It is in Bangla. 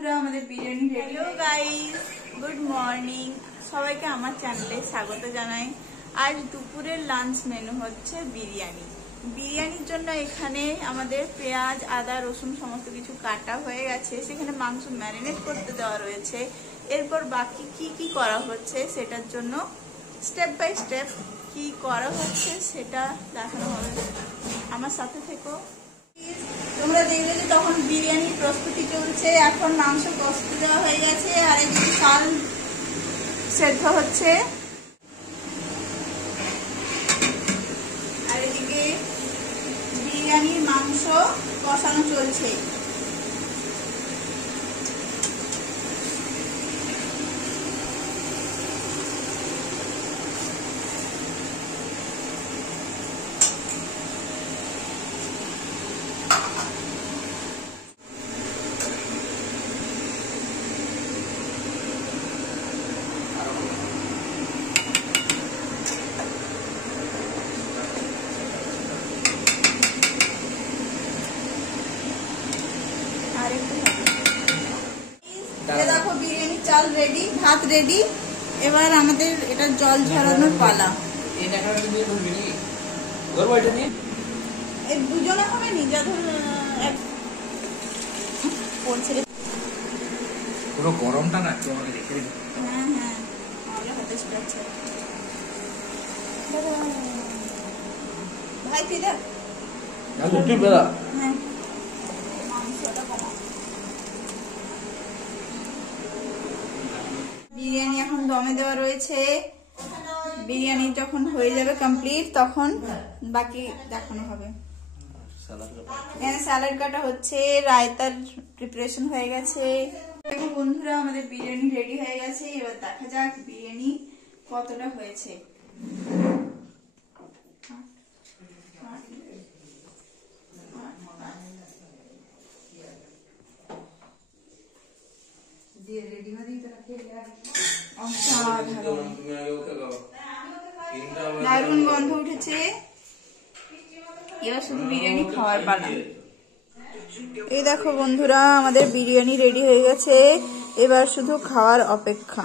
বন্ধুরা আমাদের biryani ready. Hello guys, good morning. সবাইকে আমার চ্যানেলে স্বাগত জানাই। আজ দুপুরের লাঞ্চ মেনু হচ্ছে বিরিয়ানি। বিরিয়ানির জন্য এখানে আমাদের পেঁয়াজ, আদা, রসুন সমস্ত কিছু কাটা হয়ে গেছে। সেখানে মাংস ম্যারিনেট করতে দেওয়া রয়েছে। এরপর বাকি কি কি করা হচ্ছে সেটার জন্য স্টেপ বাই স্টেপ কি করা হচ্ছে সেটা দেখানো হবে। আমার সাথে থেকো। তোমরা দেখলে যে তখন বিরিয়ানির প্রস্তুতি চলছে। এখন মাংস কষতে দেওয়া হয়ে গেছে আর এদিকে চাল সেদ্ধ হচ্ছে আর এদিকে বিরিয়ানির মাংস কষানো চলছে। দেখো বিরিয়ানির চাল রেডি, ভাত রেডি। এবার আমাদের এটা জল ঝরানোর পালা। এই দুজনে হবে নি, যা ধর পুরো গরমটা না একটু আমাকে দেখে দিন। হ্যাঁ হ্যাঁ, আমাদের হাতে ছিটাচ্ছে। ভাই তুই দেখ হ্যাঁ মাংসটা কমা। বিরিয়ানি এখন দমে দেওয়া রয়েছে। বিরিয়ানি যখন হয়ে যাবে কমপ্লিট তখন বাকি দেখানো হবে। স্যালাড কাটা হচ্ছে, রায়তার প্রিপারেশন হয়ে গেছে। দেখো বন্ধুরা আমাদের বিরিয়ানি রেডি হয়ে গেছে। এবার দেখা যাক বিরিয়ানি কতটা হয়েছে। দারুণ গন্ধ উঠেছে। এবার শুধু বিরিয়ানি খাওয়ার পালা। এই দেখো বন্ধুরা আমাদের বিরিয়ানি রেডি হয়ে গেছে। এবার শুধু খাওয়ার অপেক্ষা।